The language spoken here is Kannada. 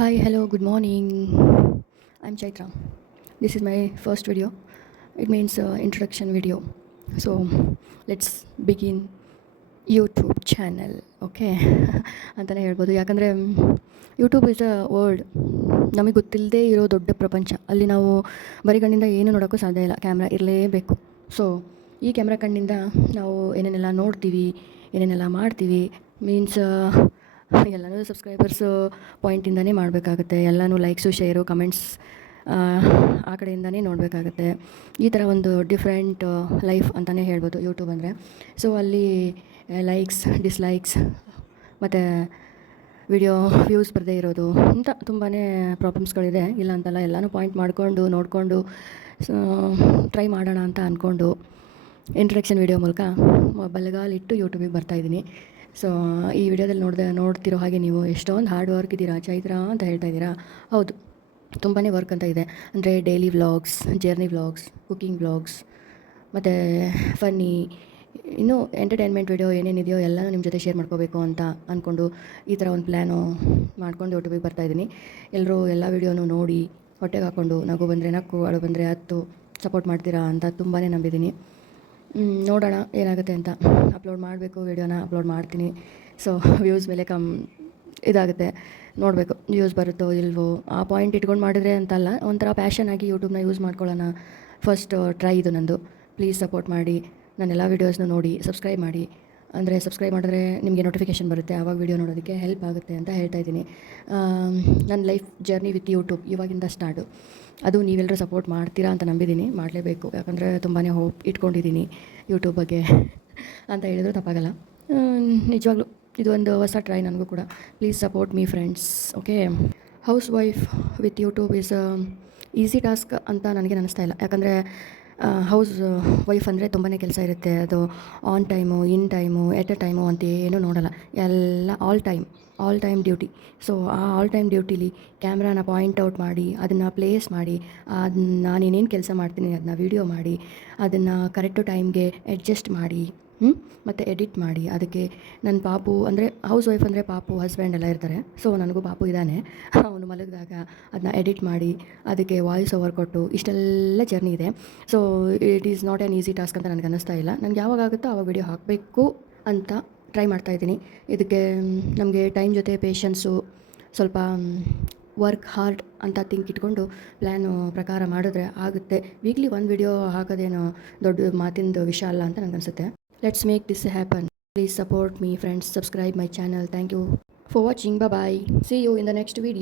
Hi, hello, good morning. I'm Chaitra. This is my first video. It means introduction video. So let's begin YouTube channel okay ಅಂತಲೇ ಹೇಳ್ಬೋದು. ಯಾಕಂದರೆ ಯೂಟ್ಯೂಬ್ ಇಸ್ ಅ ವರ್ಲ್ಡ್, ನಮಗೆ ಗೊತ್ತಿಲ್ಲದೆ ಇರೋ ದೊಡ್ಡ ಪ್ರಪಂಚ. ಅಲ್ಲಿ ನಾವು ಬರೀ ಕಣ್ಣಿಂದ ಏನು ನೋಡೋಕ್ಕೂ ಸಾಧ್ಯ ಇಲ್ಲ, ಕ್ಯಾಮ್ರಾ ಇರಲೇಬೇಕು. ಸೊ ಈ ಕ್ಯಾಮ್ರಾ ಕಣ್ಣಿಂದ ನಾವು ಏನೇನೆಲ್ಲ ನೋಡ್ತೀವಿ, ಏನೇನೆಲ್ಲ ಮಾಡ್ತೀವಿ, ಮೀನ್ಸ್ ಎಲ್ಲನೂ ಸಬ್ಸ್ಕ್ರೈಬರ್ಸು ಪಾಯಿಂಟಿಂದನೇ ಮಾಡಬೇಕಾಗುತ್ತೆ. ಎಲ್ಲನೂ ಲೈಕ್ಸು, ಶೇರು, ಕಮೆಂಟ್ಸ್ ಆ ಕಡೆಯಿಂದನೇ ನೋಡಬೇಕಾಗತ್ತೆ. ಈ ಥರ ಒಂದು ಡಿಫ್ರೆಂಟ್ ಲೈಫ್ ಅಂತಲೇ ಹೇಳ್ಬೋದು ಯೂಟ್ಯೂಬ್ ಅಂದರೆ. ಸೊ ಅಲ್ಲಿ ಲೈಕ್ಸ್, ಡಿಸ್ಲೈಕ್ಸ್ ಮತ್ತು ವಿಡಿಯೋ ವ್ಯೂಸ್ ಬರದೇ ಇರೋದು ಅಂತ ತುಂಬಾ ಪ್ರಾಬ್ಲಮ್ಸ್ಗಳಿದೆ. ಇಲ್ಲ ಅಂತಲ್ಲ, ಎಲ್ಲನೂ ಪಾಯಿಂಟ್ ಮಾಡಿಕೊಂಡು ನೋಡಿಕೊಂಡು ಟ್ರೈ ಮಾಡೋಣ ಅಂತ ಅಂದ್ಕೊಂಡು ಇಂಟ್ರಡಕ್ಷನ್ ವಿಡಿಯೋ ಮೂಲಕ ಬಲಗಾಲಿಟ್ಟು ಯೂಟ್ಯೂಬಿಗೆ ಬರ್ತಾಯಿದ್ದೀನಿ. ಸೊ ಈ ವಿಡಿಯೋದಲ್ಲಿ ನೋಡ್ತಿರೋ ಹಾಗೆ ನೀವು ಎಷ್ಟೊಂದು ಹಾರ್ಡ್ ವರ್ಕ್ ಇದ್ದೀರಾ ಚೈತ್ರ ಅಂತ ಹೇಳ್ತಾ ಇದ್ದೀರಾ. ಹೌದು, ತುಂಬಾ ವರ್ಕ್ ಅಂತ ಇದೆ. ಅಂದರೆ daily vlogs, journey vlogs, cooking vlogs ಮತ್ತು ಫನ್ನಿ, ಇನ್ನೂ ಎಂಟರ್ಟೈನ್ಮೆಂಟ್ ವಿಡಿಯೋ ಏನೇನಿದೆಯೋ ಎಲ್ಲನೂ ನಿಮ್ಮ ಜೊತೆ ಶೇರ್ ಮಾಡ್ಕೋಬೇಕು ಅಂತ ಅಂದ್ಕೊಂಡು ಈ ಥರ ಒಂದು ಪ್ಲ್ಯಾನು ಮಾಡ್ಕೊಂಡು ಯೂಟ್ಯೂಬಿಗೆ ಬರ್ತಾಯಿದ್ದೀನಿ. ಎಲ್ಲರೂ ಎಲ್ಲ ವೀಡಿಯೋನೂ ನೋಡಿ ಹೊಟ್ಟೆಗೆ ಹಾಕ್ಕೊಂಡು ನಗು ಬಂದರೆ ನಕ್ಕು, ಅಳು ಬಂದರೆ ಹತ್ತು ಸಪೋರ್ಟ್ ಮಾಡ್ತೀರಾ ಅಂತ ತುಂಬಾ ನಂಬಿದ್ದೀನಿ. ನೋಡೋಣ ಏನಾಗುತ್ತೆ ಅಂತ. ಅಪ್ಲೋಡ್ ಮಾಡಬೇಕು, ವೀಡಿಯೋನ ಅಪ್ಲೋಡ್ ಮಾಡ್ತೀನಿ. ಸೊ ವ್ಯೂಸ್ ಮೇಲೆ ಇದಾಗುತ್ತೆ, ನೋಡಬೇಕು ವ್ಯೂಸ್ ಬರುತ್ತೋ ಇಲ್ವೋ. ಆ ಪಾಯಿಂಟ್ ಇಟ್ಕೊಂಡು ಮಾಡಿದ್ರೆ ಅಂತಲ್ಲ, ಒಂಥರ ಪ್ಯಾಷನ್ ಆಗಿ ಯೂಟ್ಯೂಬ್ನ ಯೂಸ್ ಮಾಡ್ಕೊಳ್ಳೋಣ. ಫಸ್ಟ್ ಟ್ರೈ ಇದು ನಂದು. ಪ್ಲೀಸ್ ಸಪೋರ್ಟ್ ಮಾಡಿ, ನನ್ನೆಲ್ಲ ವೀಡಿಯೋಸ್ನ ನೋಡಿ ಸಬ್ಸ್ಕ್ರೈಬ್ ಮಾಡಿ. ಅಂದರೆ ಸಬ್ಸ್ಕ್ರೈಬ್ ಮಾಡಿದ್ರೆ ನಿಮಗೆ ನೋಟಿಫಿಕೇಷನ್ ಬರುತ್ತೆ, ಆವಾಗ ವೀಡಿಯೋ ನೋಡೋದಕ್ಕೆ ಹೆಲ್ಪ್ ಆಗುತ್ತೆ ಅಂತ ಹೇಳ್ತಾ ಇದ್ದೀನಿ. ನನ್ನ ಲೈಫ್ ಜರ್ನಿ ವಿತ್ ಯೂಟ್ಯೂಬ್ ಇವಾಗಿಂದ ಸ್ಟಾರ್ಟು. ಅದು ನೀವೆಲ್ಲರೂ ಸಪೋರ್ಟ್ ಮಾಡ್ತೀರಾ ಅಂತ ನಂಬಿದ್ದೀನಿ. ಮಾಡಲೇಬೇಕು, ಯಾಕಂದರೆ ತುಂಬಾ ಹೋಪ್ ಇಟ್ಕೊಂಡಿದ್ದೀನಿ ಯೂಟ್ಯೂಬ್ ಬಗ್ಗೆ ಅಂತ ಹೇಳಿದ್ರು ತಪ್ಪಾಗಲ್ಲ. ನಿಜವಾಗ್ಲೂ ಇದು ಒಂದು ಹೊಸ ಟ್ರೈ ನನಗೂ ಕೂಡ. Please support me friends, okay. House wife with YouTube is easy task ಅಂತ ನನಗೆ ಅನ್ನಿಸ್ತಾ ಇಲ್ಲ. ಯಾಕಂದರೆ ಹೌಸ್ ವೈಫ್ ಅಂದರೆ ತುಂಬಾ ಕೆಲಸ ಇರುತ್ತೆ. ಅದು on time, in time, at a time ಅಂತ ಏನೂ ನೋಡೋಲ್ಲ, ಎಲ್ಲ ಆಲ್ ಟೈಮ್ ಡ್ಯೂಟಿ. ಸೊ ಆ ಆಲ್ ಟೈಮ್ ಡ್ಯೂಟಿಲಿ ಕ್ಯಾಮ್ರಾನ ಪಾಯಿಂಟ್ ಔಟ್ ಮಾಡಿ, ಅದನ್ನು ಪ್ಲೇಸ್ ಮಾಡಿ, ಅದನ್ನ ನಾನೇನೇನು ಕೆಲಸ ಮಾಡ್ತೀನಿ ಅದನ್ನ ವೀಡಿಯೋ ಮಾಡಿ, ಅದನ್ನು ಕರೆಕ್ಟು ಟೈಮ್ಗೆ ಅಡ್ಜಸ್ಟ್ ಮಾಡಿ, ಮತ್ತು ಎಡಿಟ್ ಮಾಡಿ. ಅದಕ್ಕೆ ನನ್ನ ಪಾಪು ಅಂದರೆ ಹೌಸ್ ವೈಫ್ ಅಂದರೆ ಪಾಪು, ಹಸ್ಬೆಂಡ್ ಎಲ್ಲ ಇರ್ತಾರೆ. ಸೊ ನನಗೂ ಪಾಪು ಇದ್ದಾನೆ. ಅವನು ಮಲಗಿದಾಗ ಅದನ್ನ ಎಡಿಟ್ ಮಾಡಿ, ಅದಕ್ಕೆ ವಾಯ್ಸ್ ಓವರ್ ಕೊಟ್ಟು, ಇಷ್ಟೆಲ್ಲ ಜರ್ನಿ ಇದೆ. So it is not an easy task ಅಂತ ನನಗೆ ಅನ್ನಿಸ್ತಾ ಇಲ್ಲ. ನನಗೆ ಯಾವಾಗ ಆಗುತ್ತೋ ಆವಾಗ ವೀಡಿಯೋ ಹಾಕಬೇಕು ಅಂತ ಟ್ರೈ ಮಾಡ್ತಾಯಿದ್ದೀನಿ. ಇದಕ್ಕೆ ನಮಗೆ ಟೈಮ್ ಜೊತೆ ಪೇಷನ್ಸು, ಸ್ವಲ್ಪ ವರ್ಕ್ ಹಾರ್ಡ್ ಅಂತ ಥಿಂಕ್ ಇಟ್ಕೊಂಡು ಪ್ಲ್ಯಾನು ಪ್ರಕಾರ ಮಾಡಿದ್ರೆ ಆಗುತ್ತೆ. ವೀಕ್ಲಿ ಒಂದು ವೀಡಿಯೋ ಹಾಕೋದೇನೋ ದೊಡ್ಡ ಮಾತಿಂದು ವಿಷಯ ಅಲ್ಲ ಅಂತ ನನಗನ್ಸುತ್ತೆ. Let's make this happen. Please support me, friends. Subscribe my channel. Thank you for watching. Bye bye. See you in the next video.